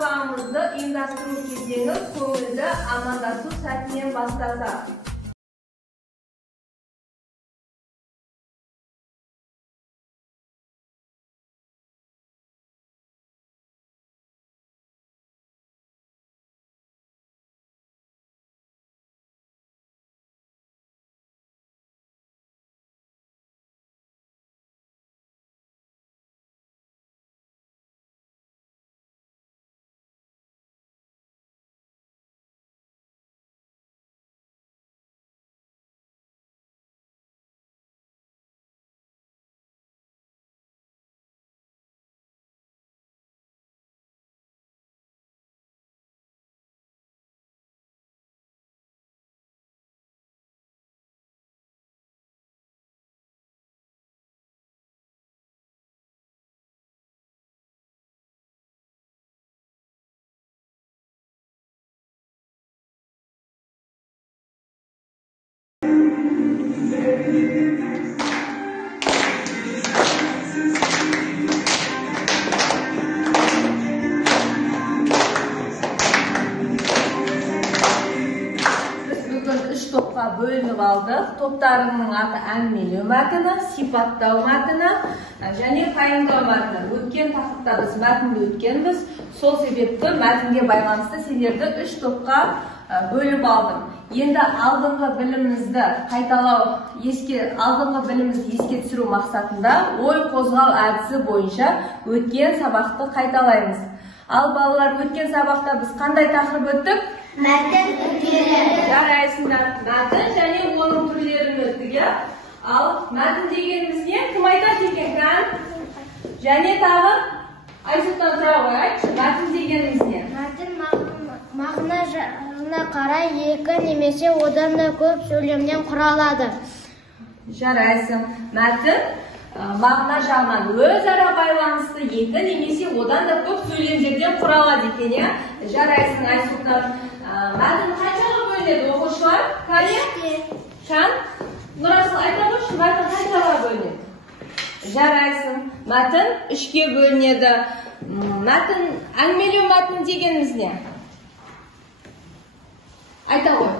сабағымызды ұйымдастыру кезеңі көңілді амандасу сәтінен бастасақ. Бөлініп алдық. Топтарының аты әңгімелеу мәтіні, сипаттау мәтіні және пайымдау мәтіні. Өткен тақырыпта біз мәтінді өткенбіз. Сол себепті мәтінге байланысты сендерді 3 топқа бөліп алдым. Енді алдыңғы білімімізді қайталау, алдыңғы білімімізді еске түсіру мақсатында ой қозғау әдісі бойынша өткен сабақты қайталаймыз. Ал балалар, өткен сабақта біз қандай тақырып өттік? Мәтін түрлері. Жарайсыңдар. Мәтін және оның түрлерін өттік, иә? Ал мәтін дегеніміз не? Кім айтады екен, кән? Және тағы Айсұлтан сұрақ қояйық. Мәтін дегеніміз не? Мәтін мағына жағына қарай екі немесе одан да көп сөйлемнен құралады. Жарайсың. Мәтін мағына жағынан өзара байланысты екі немесе одан да көп сөйлемдерден құралады екен, иә? Жарайсың, Айсұлтан. Мәтін қаншаға бөлінеді, оқушылар? Кәне? Шан? Нұрасыл, айта қойшы, мәтін қаншаға бөлінеді? Жарайсың. Мәтін 3-ке бөлінеді. Мәтін, әңгімелеу мәтін дегеніміз не? Айта қой.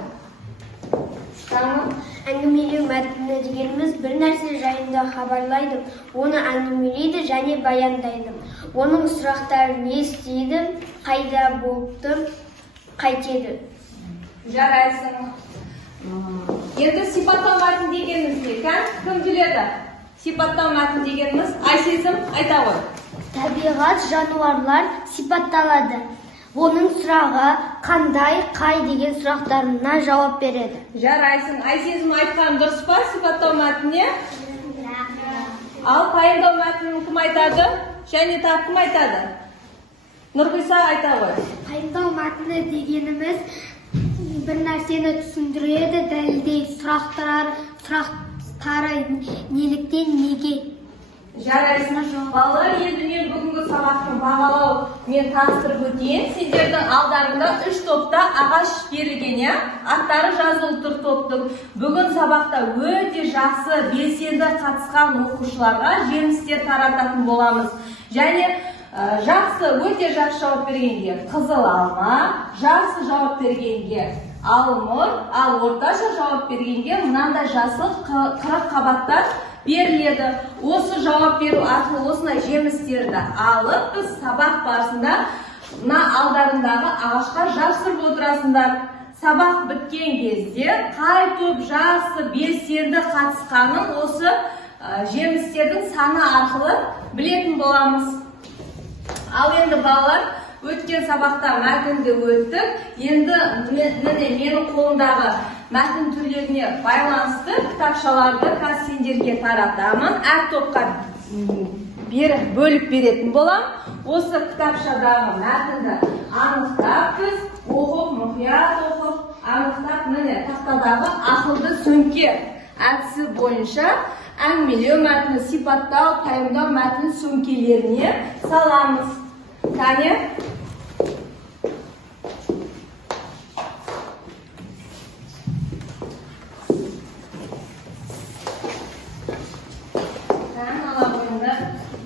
Әңгімелеу мәтіні дегеніміз бір нәрсе жайында хабарлайды, оны әңгімелейді және баяндайды. Оның сұрақтарын не істейді, қайда болыпты, қайтеді. Жарайсың. Енді сипаттау мәтін дегеніміз не? Кім біледі? Сипаттау мәтін дегеніміз Айсезім, айта ғой. Табиғат, жануарлар сипатталады. Оның сұрағы қандай, қай деген сұрақтарына жауап береді. Жарайсың. Айсезім айтқан дұрыс па сипаттау мәтіне? Ал пайымдау мәтінін кім айтады? Және тағы кім айтады? Нұрғиса айта ғой. Пайымдау мәтіні дегеніміз бір нәрсені түсіндіреді, дәлелдейді, сұрақтары неліктен, неге. Жарайсың. Балалар, енді мен бүгінгі сабақтың бағалау мен таныстырып өтейін. Сендердің алдарында 3 топта ағаш берілген, иә? Аттары жазылып тұр топтың. Бүгін сабақта өте жақсы, белсенді қатысқан оқушыларға жемістер тарататын боламыз. Және өте жақсы жауап бергенге қызыл алма, жақсы жауап бергенге алмұр, ал орташа жауап бергенге мынандай жасыл 40 қабаттар беріледі. Осы жауап беру арқылы осындай жемістерді алып, біз сабақ барысында мына алдарындағы ағашқа жапсырып отырасыңдар. Сабақ біткен кезде қай топ жақсы белсенді қатысқанын осы жемістердің саны арқылы білетін боламыз. Ал енді балалар, өткен сабақта мәтінді өттік. Енді менің қолымдағы мәтін түрлеріне байланысты кітапшаларды сендерге таратамын. Әр топқа бөліп беретін болам. Осы кітапшадағы мәтінді анықтап, біз оқып, мұқият оқып, анықтап, міне тақтадағы ақылды сөмке әдісі бойынша әңгімелеу мәтіні, сипаттау, пайымдау мәтіні сөмкелеріне саламыз. Кәне?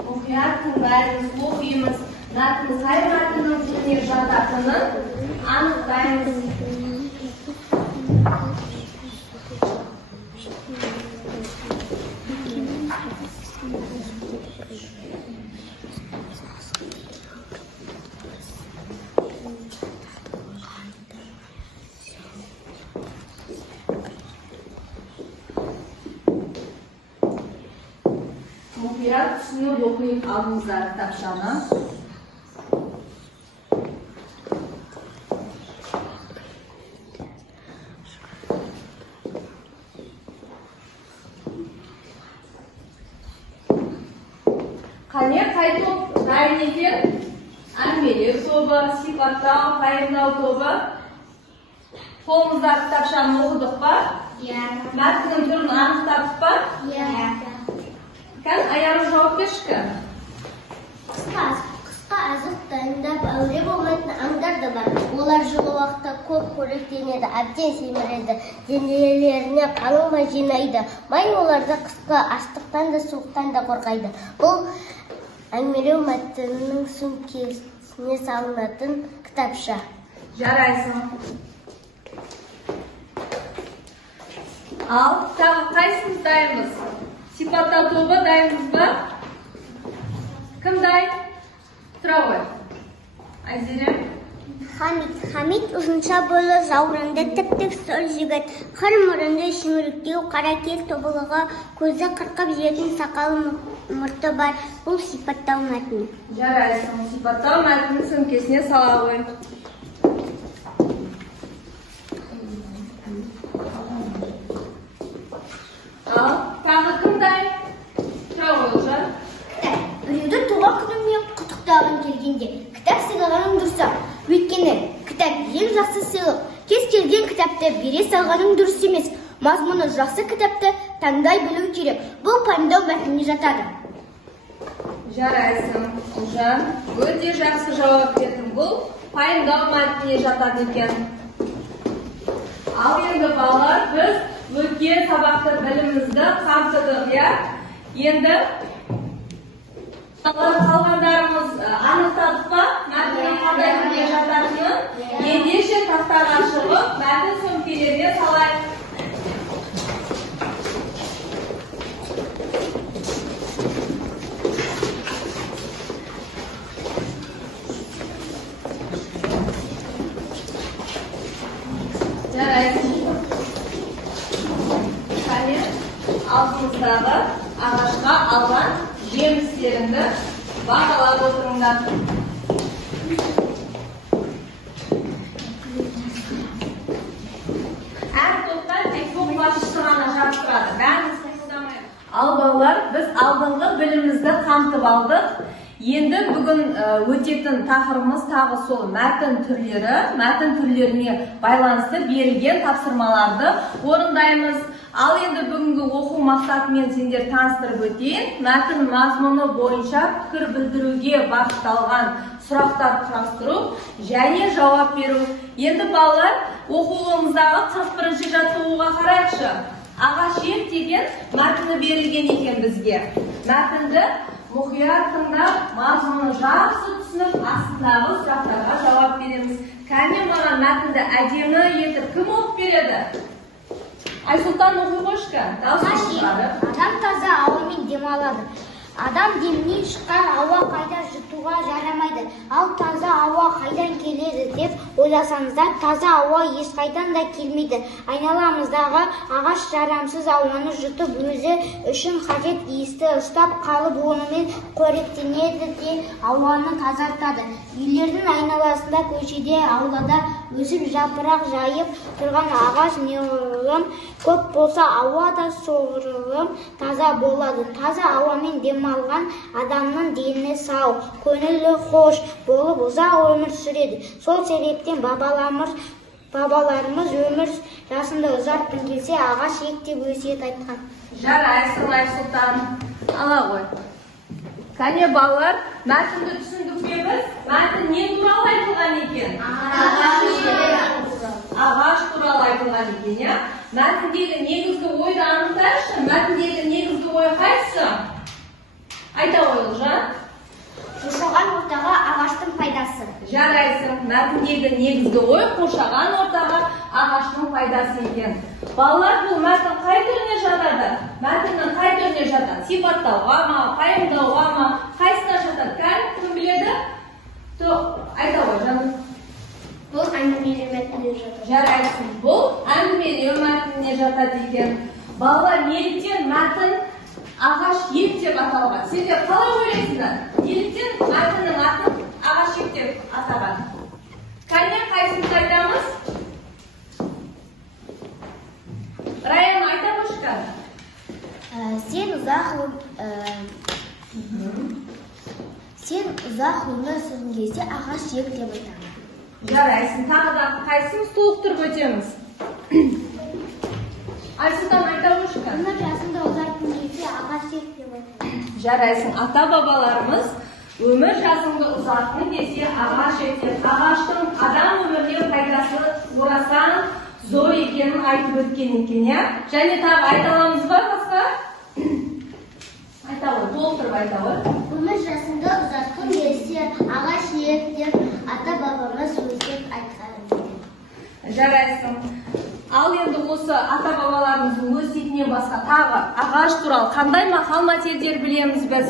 Мұқият бәріміз оқимыз. мәтін қай мәтіннің ішіне жататынын анықтаймыз. Мұқият түсініп оқиын алыңыздар кітапшаны. Қане қай топ дайын екен? Әңгімелеу тобы, сипаттау, пайымдау тобы. Қолымызда кітапшаны оқыдық па? Мәтіннің түрін анықтадық па? Кән аяры жауап берші. Қысқа азық дайындап әуре болмайтын аңдар да бар. Олар жылы уақытта көп қоректенеді, әбден семіреді, денелеріне қалың май жинайды. Май оларды қысқы аштықтан да суықтан да қорғайды. Бұл әңгімелеу мәтіннің сөмкесіне салынатын кітапша. Жарайсың. Ал тағы қайсымыз дайынбыз? Сипаттау тобы дайынбыз ба? Кім дайын? Тұра ғой. Айзере. Хамид ұзынша бойлы, жауырынды, тіп-тік сор жігіт, қыр мұрынды, шүңіректеу, қаракер тобылығы, көзі қырқып жердің сақалы мұрты бар. Бұл сипаттау мәтіні. Жарайсың. Сипаттау мәтіннің сөмкесіне сала ғой. Ал тағы кім дайын? Тұра ғой Ұлжан. Біреуді туған күнімен құттықтағым келгенде, кітап сыйлағаның дұрыс. Өйткені кітап ең жақсы сыйлық. Кез келген кітапты бере салғаның дұрыс емес. Мазмұны жақсы кітапты таңдай білу керек. Бұл пайымдау мәтініне жатады. Жарайсың, Ұлжан. Өте жақсы жауап бердің. Бұл пайымдау мәтініне жатады екен. Ал енді балалар, біз өткен сабақта білімімізді қамтыдық, иә? Енді қалғандарымыз анықтадық па? Мәтіннің қандай түрге жататынын ендеше тақтаға шығып, мәтін сөмкелеріне салайық. Жарайды. Қане, алдымыздағы ағашқа алған жемістеріңді бағалап отырыңдар. Әр топта тек топ басшысы ғана жабыстырады. Бәріміз қосылдамайық. Ал балалар, біз алдыңғы білімімізді қамтып алдық. Енді бүгін өтетін тақырыбымыз тағы сол мәтін түрлері, мәтін түрлеріне байланысты берілген тапсырмаларды орындаймыз. Ал енді бүгінгі оқу мақсатымен сендер таныстырып өтейін. Мәтін мазмұны бойынша пікір білдіруге бағытталған сұрақтар құрастыру және жауап беру. Енді балалар, оқулығымыздағы 41-ші жаттығуға қарайықшы. Ағаш ел деген мәтіні берілген екен бізге. Мәтінді мұқият тыңдап, мазмұны жақсы түсініп, астындағы сұрақтарға жауап береміз. Кәне маған мәтінді әдемі етіп кім оқып береді? Айсұлтан оқи қойшы. Адам таза ауамен демалады. Адам демінен шыққан ауа қайда жұтуға жарамайды. Ал таза ауа қайдан келеді деп ойласаңыздар, таза ауа ешқайдан да келмейді. Айналамыздағы ағаш жарамсыз ауаны жұтып өзі үшін қажет иісті ұстап қалып онымен қоректенеді де ауаны тазартады. Үйлердің айналасында, көшеде, аулада өсіп жапырақ жайып тұрған ағаш неғұрлым көп болса, ауа да соғұрлым таза болады. Таза ауамен демалған адамның дені сау, көңілі хош болып ұзақ өмір сүреді. Сол себептен бабаларымыз өмір жасында ұзартқым келсе, ағаш ек деп өсиет айтқан. Жарайсың, Айсұлтан. Ала ғой. Кәне балалар, мәтінді түсіндік пе біз? Мәтін не туралы айтылған екен? Ағаш туралы айтылған екен, иә? Мәтіндегі негізгі ойды анықтайықшы. Мәтіндегі негізгі ой қайсысы? Айта ғой, Ұлжан. Қоршаған ортаға ағаштың пайдасы. Жарайсың, мәтіндегі негізгі ой қоршаған ортаға ағаштың пайдасы екен. Балалар, бұл мәтін қай түріне жатады? Мәтіннің қай түріне жатады? Сипаттауға ма, пайымдауға ма, қайсына жатады? Кім біледі? Айта ғой, жаным. Бұл әңгімелеу мәтініне жатады. Жарайсың, бұл әңгімелеу мәтініне жатады екен. Балалар, неліктен мәтін ағаш ет деп аталған? Сендер қалай ойлайсыңдар? Неліктен мәтіннің атын ағаш ет деп атаған? Кәне, қайсымыз айтамыз? Райан, айта қошқан. Сен ұзақ өмір сүргің келсе ағаш ет деп айтамын. Жарайсың, тағы да қайсымыз толықтырып өтеміз? Айсұлтан, айта қошқан. Өмір жасында ұзартқың келсе ағаш ет деп айтамын. Жарайсың, ата-бабаларымыз өмір жасыңды ұзартқың келсе ағаш ет деп, ағаштың адам өміріне пайдасы орасан зор екенін айтып өткен екен, иә? Және тағы айта аламыз ба басқа? Айта ғой, толықтырып айта ғой. Өмір жасында ұзартқың келсе ағаш ет деп ата-бабамыз өтеп айтқан. Жарайсың. Ал енді осы ата-бабаларымыздың өсиетінен басқа тағы ағаш туралы қандай мақал-мәтелдер білеміз біз?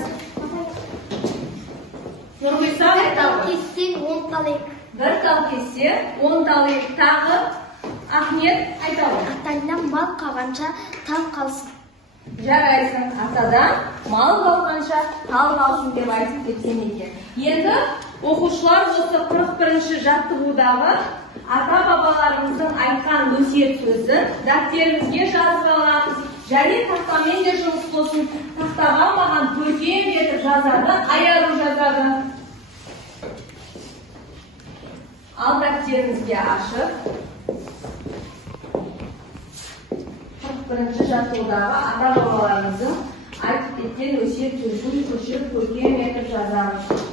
Нұрғиса, айта ғой. Бір тал кессе, 10 тал ек. Тағы Ахмет, айта ғой. Атаңнан мал қалғанша тал қалсын. Жарайсың, атадан мал қалғанша тал қалсын деп айтып кеткен екен. Енді оқушылар осы 41-ші жаттығудағы ата-бабаларымыздың айтқан өсиет сөзін дәптерімізге жазып аламыз. Және тақтамен де жұмыс болсын. Тақтаға маған көркем етіп жазады, аяру жазады. Ал дәптерімізге ашып 41-ші жаттығудағы ата-бабаларымыздың айтып кеткен өсиет сөзін көшіріп көркем етіп жазамыз.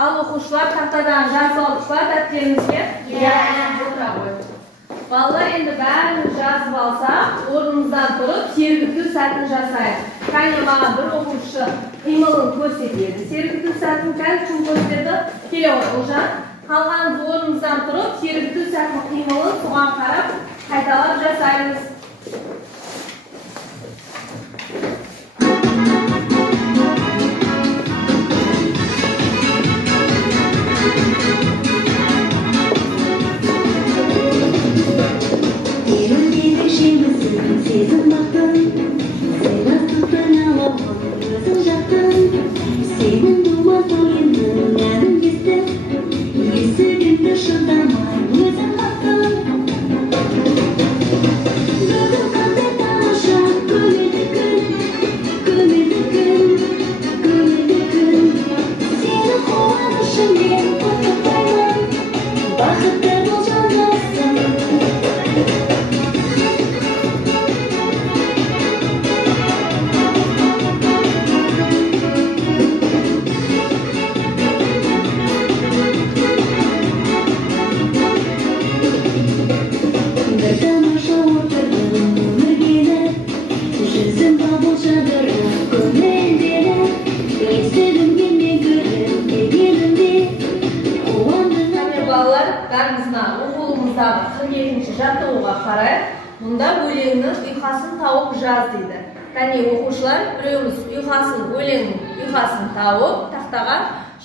Ал оқушылар тақтадан жазып алдықсыздар дәптеріңізге? Отыра ғой. Балалар, енді бәріміз жазып алсақ, орнымыздан тұрып, сергіту сәтін жасайық. Кәне маған бір оқушы қимылын көрсетеді. Сергіту сәтін кім көрсетеді? Келе ғой, Ұлжан. Қалғанымыз орнымыздан тұрып, сергіту сәтін қимылын соған қарап, қайталап жасаймыз. Жаттығуға қарай, мұнда өлеңнің ұйқасын тауып жаз дейді. Кәне оқушылар, біреуміз өлеңнің ұйқасын тауып, тақтаға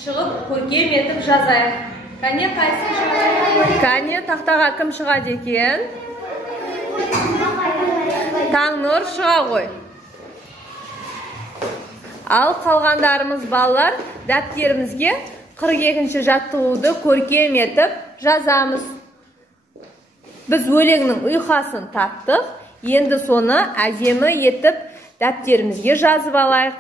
шығып көркем етіп жазайық. Кәне қайсы шығады? Кәне тақтаға кім шығады екен? Таңнұр шыға ғой. Ал қалғандарымыз балалар дәптерімізге 42-ші жаттығуды көркем етіп жазамыз. Біз өлеңнің ұйқасын таптық, енді соны әдемі етіп дәптерімізге жазып алайық.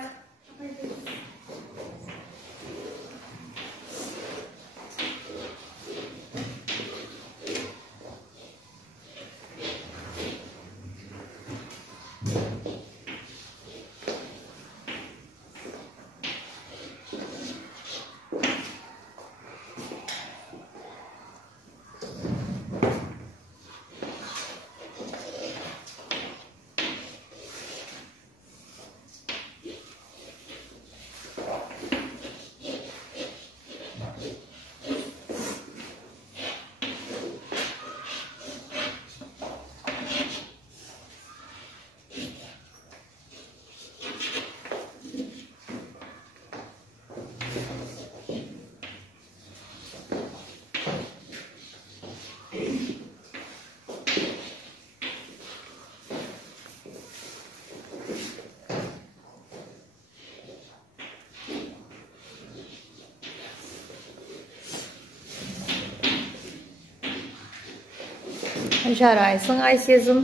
Жарайсың Айсезім.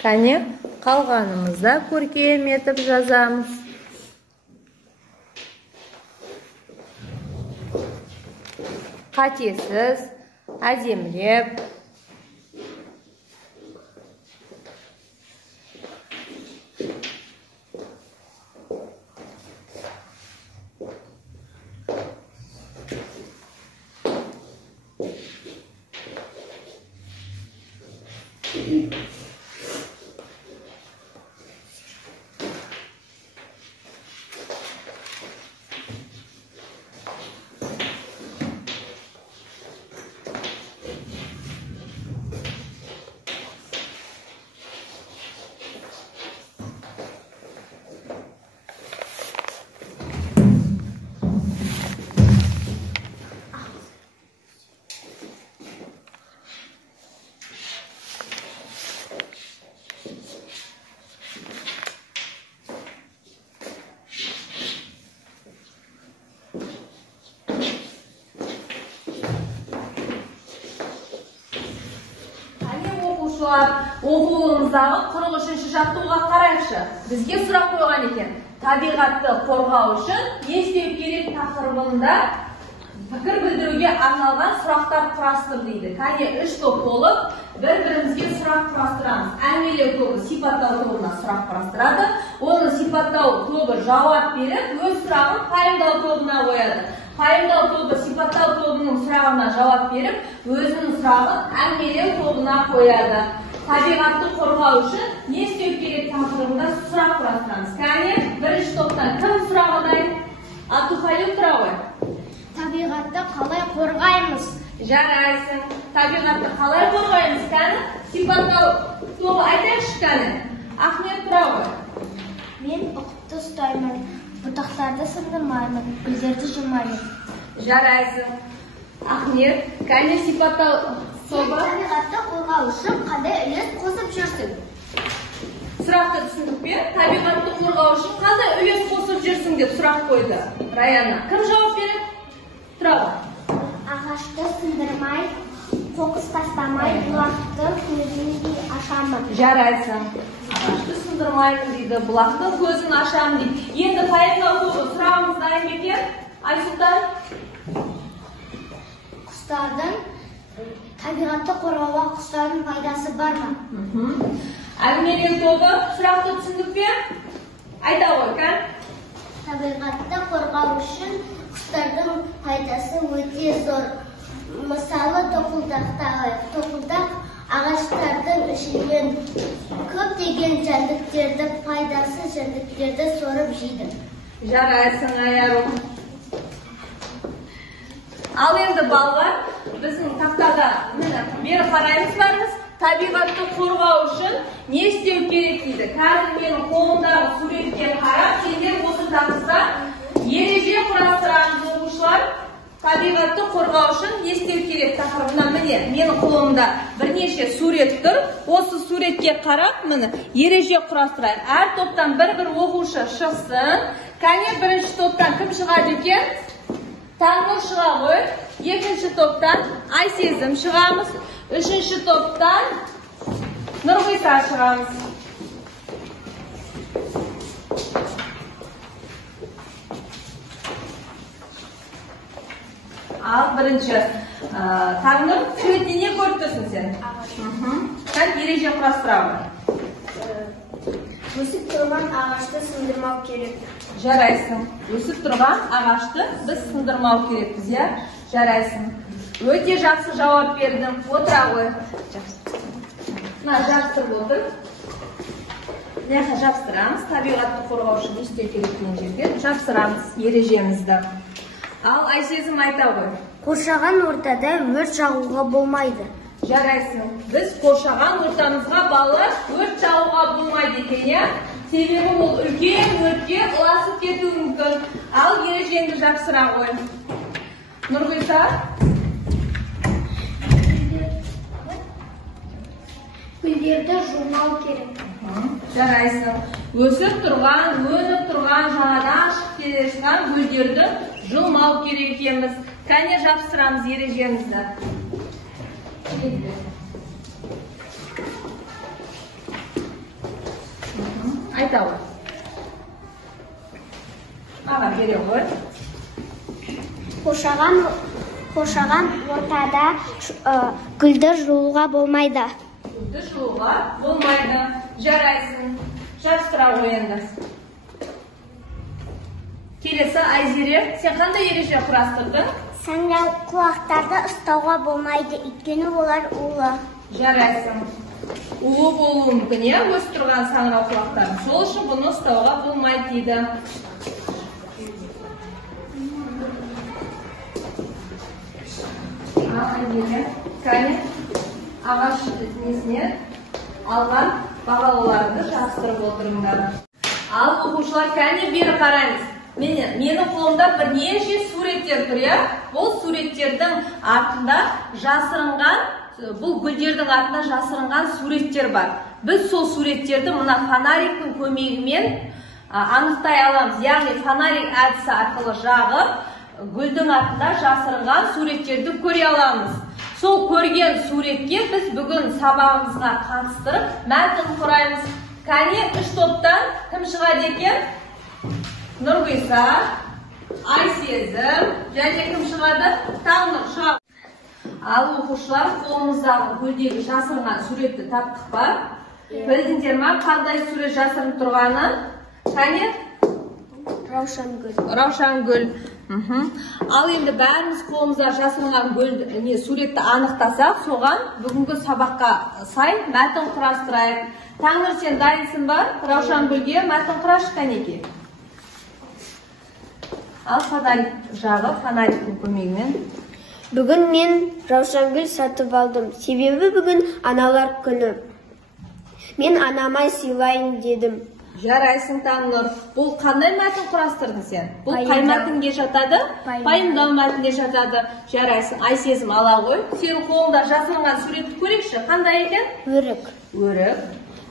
Кәне, қалғанымызда көркем етіп жазамыз. Қатесіз, әдемілеп. Оқуымыздағы 43-ші жаттығуға қарайықшы. Бізге сұрақ қойған екен. Табиғатты қорғау үшін не істеу керек тақырыбында пікір білдіруге арналған сұрақтар құрастыр дейді. Кәне 3 топ болып, бір-бірімізге сұрақ құрастырамыз. Әңгімелеу тобы сипаттау тобына сұрақ құрастырады. Оны сипаттау тобы жауап беріп, өз сұрағын пайымдау тобына қояды. Пайымдау тобы сипаттау тобының сұрағына жауап беріп, өзінің сұрағын әңгімелеу тобына қояды. Табиғатты қорғау үшін не істеу керек тақырыбында сұрақ құрастырамыз. Кәне, бірінші топтан кім сұрағы дайын? Атухали тұра ғой. Табиғатты қалай қорғаймыз? Жарайсың. Табиғатты қалай қорғаймыз? Кәне, сипаттау тобы айтайықшы кәне. Ахмет тұра ғой. Мен ұқыпты ұстаймын, бұтақтарды сындырмаймын, көздерді жұмаймын. Жарайсың. Ахмет, кәне сипаттау тобы. Табиғатты қорғау үшін қандай үлес қосып жүрсің? Сұрақты түсіндік пе? Табиғатты қорғау үшін қандай үлес қосып жүрсің деп сұрақ қойды Раяна. Кім жауап береді? Тұра ғой. Ағашты сындырмай, қоқыс тастамай, бұлақты көзімді ашамын. Жарайсың. Ағашты сындырмаймын дейді, бұлақты көзін ашамын дейді. Енді пайымдау тобы сұрағымыз дайын ба екен? Айсұлтан? Құстардың табиғатты қорғауға құстардың пайдасы бар ма? Әңгімелеу тобы сұрақты түсіндік пе? Айта ғой, кән? Табиғатты қорғау үшін құстардың пайдасы өте зор. Мысалы, тоқылдақ ағаштардың ішінен көптеген жәндіктерді, пайдасыз жәндіктерді сорып жейді. Жарайсың, Аярым. Ал енді балалар, біздің тақтада бері қараймыз барымыз. Табиғатты қорғау үшін не істеу керек дейді. Кәдімгі менің қолымдағы суретке қарап, сендер осы тақыста ереже құрастырамыз оқушылар. Табиғатты қорғау үшін не істеу керек тақырыбына міне, менің қолымда бірнеше сурет тұр. Осы суретке қарап, міне, ереже құрастырайық. Әр топтан бір-бір оқушы шықсын. Кәне бірінші топтан кім шығады екен? Таңнұр шыға ғой. Екінші топтан Айсезім шығамыз. Үшінші топтан Нұрғиса шығамыз. Ал бірінші Таңнұр, суретте не көріп тұрсың сен? Сәл ереже құрастырамын. Өсіп тұрған ағашты сындырмау керек. Жарайсың. Өсіп тұрған ағашты біз сындырмау керекпіз, иә? Жарайсың. Өте жақсы жауап бердің. Отыра ғой. Мына жабыстырып отыр. Мына жабыстырамыз. Табиғатты қорғаушы не істеу керек деген жерге жабыстырамыз ережемізді. Ал Айсезім айта ғой. Қоршаған ортада өрт жағуға болмайды. Жарайсың. Біз қоршаған ортамызға балалар өрт жағуға болмайды екен, иә? Себебі ол үлкен өртке ұласып кетуі мүмкін. Ал ережеңді жапсыра ғой. Нұрғиса? Гүлдерді жумау керек. Жарайсың. Өсіп тұрған, өніп тұрған, жаңадан шығып келе жатқан гүлдерді жұлмау керек екенбіз. Кәне жапсырамыз ережемізді. Айта ғой. Аға бере ғой. Қоршаған ортада гүлді жұлуға болмайды. Гүлді жұлуға болмайды. Жарайсың. Жапсыра ғой енді. Келесі Айзере, сен қандай ереже құрастырдың? Саңырауқұлақтарды ұстауға болмайды, өйткені олар улы. Жарайсың. Улы болуы мүмкін, иә, өсіп тұрған саңырауқұлақтар. Сол үшін бұны ұстауға болмайды дейді. Айзере, кәне ағаш несіне алған бағалауларды жапсырып отырыңдар. Ал оқушылар, кәне бері қараңыз. Менің қолымда бірнеше суреттер тұр, иә? Бұл суреттердің артында жасырынған, бұл гүлдердің артында жасырынған суреттер бар. Біз сол суреттерді мына фонариктің көмегімен анықтай аламыз. Яғни фонарик әдісі арқылы жағып, гүлдің артында жасырынған суреттерді көре аламыз. Сол көрген суретке біз бүгін сабағымызға қатыстырып, мәтін құраймыз. Кәне 3 топтан кім шығады екен? Нұрғиса, Айсезім, және кім шығады? Таңнұр шығады. Ал оқушылар қолымыздағы гүлдегі жасырынған суретті таптық па? Білдіңдер ма, қандай сурет жасырынып тұрғаны? Кәне? Раушан гүл. Раушан гүл. Ал енді бәріміз қолымызда жасырынған суретті анықтасақ, соған бүгінгі сабаққа сай мәтін құрастырайық. Таңнұр, сен дайынсың ба? Раушан гүлге мәтін құрашы кәнеке. Ал фонарик жағы, фонариктің көмегімен. Бүгін мен раушан гүл сатып алдым. Себебі бүгін аналар күні. Мен анама сыйлайын дедім. Жарайсың, Таңнұр. Бұл қандай мәтін құрастырдың сен? Бұл қай мәтінге жатады? Пайымдау мәтінге жатады. Жарайсың. Айсезім ала ғой. Сен қолыңда жасырынған суретті көрейікші. Қандай екен? Өрік. Өрік.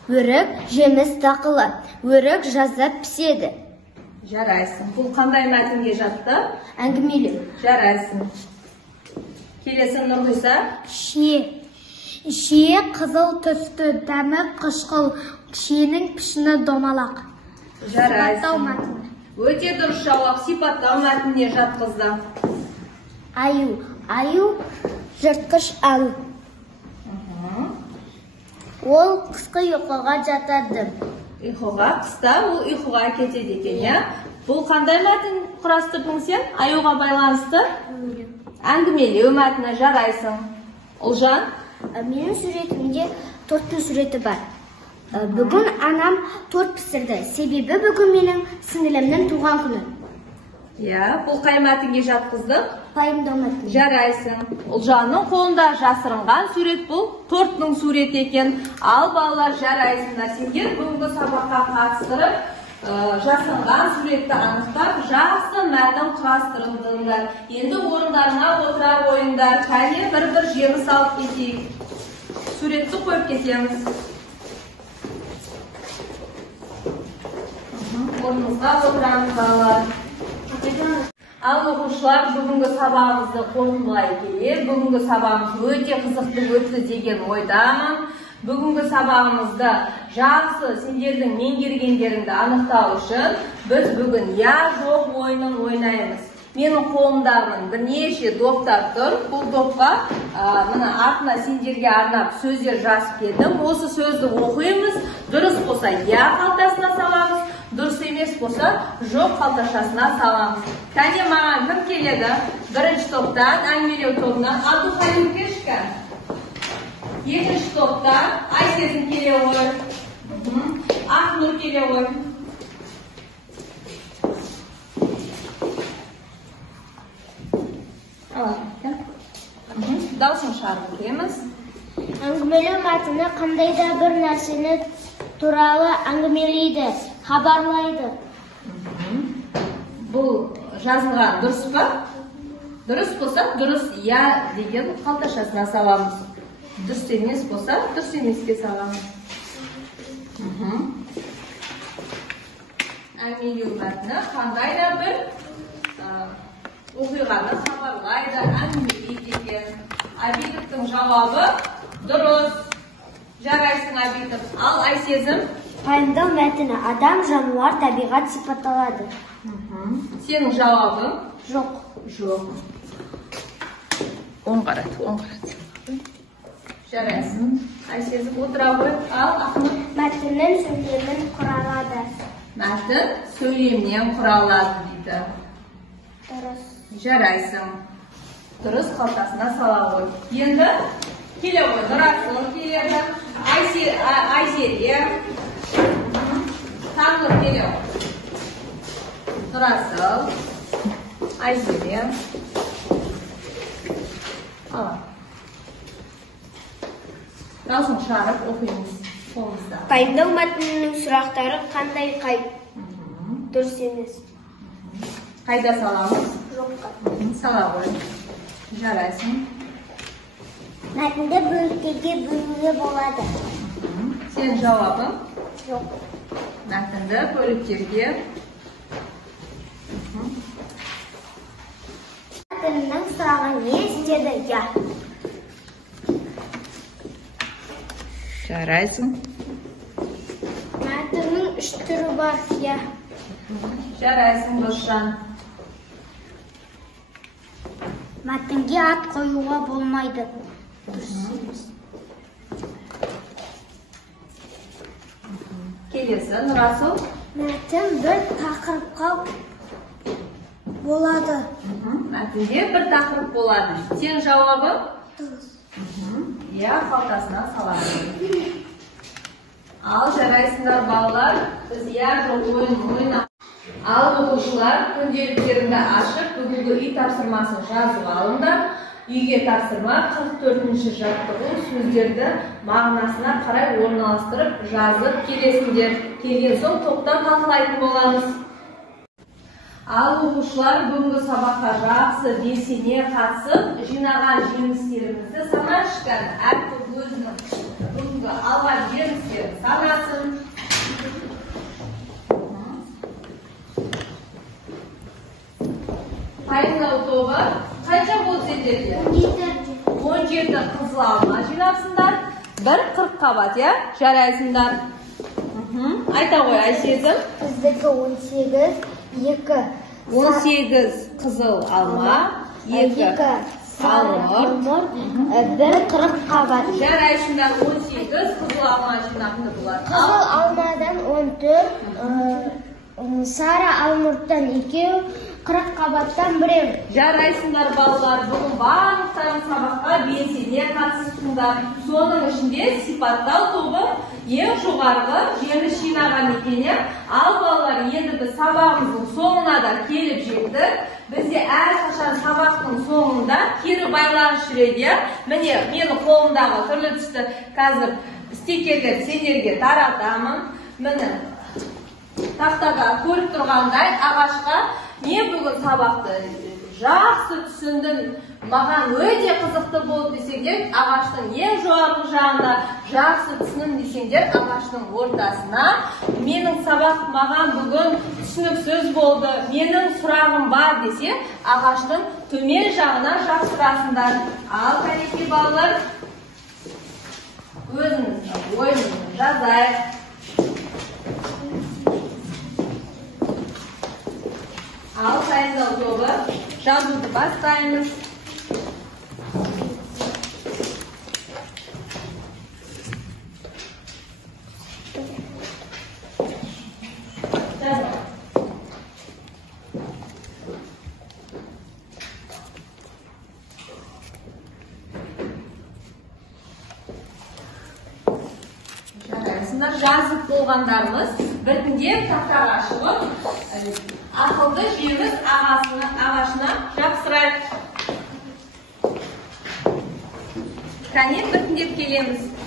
Өрік жеміс дақылы. Өрік жазда піседі. Жарайсың. Бұл қандай мәтінге жатты? Әңгімелі. Жарайсың. Келесі Нұрғиса. Шие қызыл түсті, дәмі қышқыл, шиенің пішіні домалақ. Жарайсың. Өте дұрыс жауап, сипаттау мәтініне жатқызды. Аю жыртқыш аң. Ол қысқы ұйқыға жатады. Ұйқыға, қыста ол ұйқыға кетеді екен, иә? Бұл қандай мәтін құрастырдың сен? Аюға байланысты? Әңгімелеу мәтіні. Жарайсың. Ұлжан? Менің суретімде торттың суреті бар. Бүгін анам торт пісірді. Себебі бүгін менің сіңілімнің туған күні. Иә, бұл қай мәтінге жатқыздық? Пайымдау мәтіні. Жарайсың. Ұлжанның қолында жасырынған сурет бұл торттың суреті екен. Ал балалар, жарайсыңдар. Сендер бүгінгі сабаққа қатыстырып, жасырынған суретті анықтап, жақсы мәтін құрастырыңдар. Енді орындарына отыра қойыңдар. Кәне бір жеміс алып кетейік. Суретті қойып кетеміз. Орнымызға отырамыз балалар. Ал оқушылар, бүгінгі сабағымызды қорытындылай келе, бүгінгі сабағымыз өте қызықты өтті деген ойдамын. Бүгінгі сабағымызды жақсы сендердің меңгергендеріңді анықтау үшін біз бүгін я жоқ ойынын ойнаймыз. менің қолымдамын бірнеше доптар тұр. Бұл допқа мына артына сендерге арнап сөздер жазып келдім. Осы сөзді оқимыз. Дұрыс болса я қалтасына саламыз, дұрыс емес болса жоқ қалташасына саламыз. Кәне маған кім келеді? Бірінші топтан, әңгімелеу тобынан Абдухалим Кешка. Екінші топтан Айсезім келе ғой. Ақнұр келе ғой. Даусын шығарып келеміз. Әңгімелеу мәтіні қандай да бір нәрсені туралы әңгімелейді, хабарлайды. Бұл жазылған дұрыс па? Дұрыс болса, дұрыс я деген қалташасына саламыз. Дұрыс емес болса, дұрыс емеске саламыз. Әңгімелеу мәтіні қандай да бір оқиғаны хабарлайды, әңгімелейді екен. Абидовтың жауабы дұрыс. Жарайсың, Абидов. Ал Айсезім? Пайымдау мәтіні адам, жануар, табиғат сипатталады. Сенің жауабың? Жоқ. Жоқ. Оң қарат, оң қарат. Жарайсың. Айсезім отыра ғой. Ал Ақнұр? Мәтіннің сөйлемін құралады. Мәтін сөйлемнен құралады дейді. Дұрыс. Жарайсың. Дұрыс қалтасына сала ғой. Енді келе ғой. Нұрасыл келеді. Айзере. Саннұр келе ғой. Нұрасыл. Айзере. Даусын шығарып оқимыз. Пайымдау мәтінінің сұрақтары қандай қай? Дұрыс емес. Қайда саламыз? Жоққа. Сала ғой. Жарайсың. Мәтінді бөліктерге бөлуге болады. Сен жауабың? Жоқ. Мәтінді бөліктерге. Мәтіннің сұрағы не істеді? Я. Жарайсың. Мәтіннің үш түрі бар. Я. Жарайсың, Досжан. Мәтінге ат қоюға болмайды. Келесі, Нұрасыл. Мәтін бір тақырыпқа болады. Мәтінде бір тақырып болады. Сен жауабы? Я қалтасына салады. Ал жарайсыңдар балалар, біз я жоқ ойна. Ал оқушылар күнделіктеріңді ашып, бүгінгі үй тапсырмасын жазып алыңдар. Үйге тапсырма 44-ші жаттығу сөздерді мағынасына қарай орналастырып жазып келесіңдер. Келген соң топтан талқылайтын боламыз. Ал оқушылар бүгінгі сабаққа жақсы белсене қатысып, жинаған жеңістерімізді санашқан әркім өзінің бүгінгі алған жеңістерін санасын. Пайымдау тобы қанша болды сендерде? 17 қызыл алма жинапсыңдар. 1 қырыққабат, я? Жарайсыңдар. Айта ғой, Айсезім. Біздікі 18, 2 18 қызыл алма, 2 салмыр, 1 қырыққабат. Жарайсыңдар, 18 қызыл алма жинапты бұлар. Қызыл алмадан 14, сары алмұрттан 2, қырыққабаттан 1. Жарайсыңдар балалар, бүгін барлықтарың сабаққа белсене қатысыпсыңдар. Соның ішінде сипаттау тобы ең жоғарғы жеңіс жинаған екен. Ал балалар, енді біз сабағымыздың соңына да келіп жеттік. Бізде әрқашан сабақтың соңында кері байланыс жүреді. Міне, менің қолымдағы түрлі түсті қазір стикерлер сендерге таратамын. Міне, тақтаға көріп тұрғандай ағашқа мен бүгін сабақты жақсы түсіндім, маған өте қызықты болды десеңдер, ағаштың ең жоғарғы жағында жақсы түсіндім десеңдер, ағаштың ортасына менің сабақ маған бүгін түсініксіз болды, менің сұрағым бар десе, ағаштың төмен жағына жапсырасыңдар. Ал кәнекей балалар, өзіңіздің ойыңызды жазайық. Ал пайымдау тобы жазуды бастаймыз. Сіздер жазып болғандарымыз біртіндеп тақтаға шығып, ақылды жеміс ағашына жапсырайық. Кәне біртіндеп келеміз.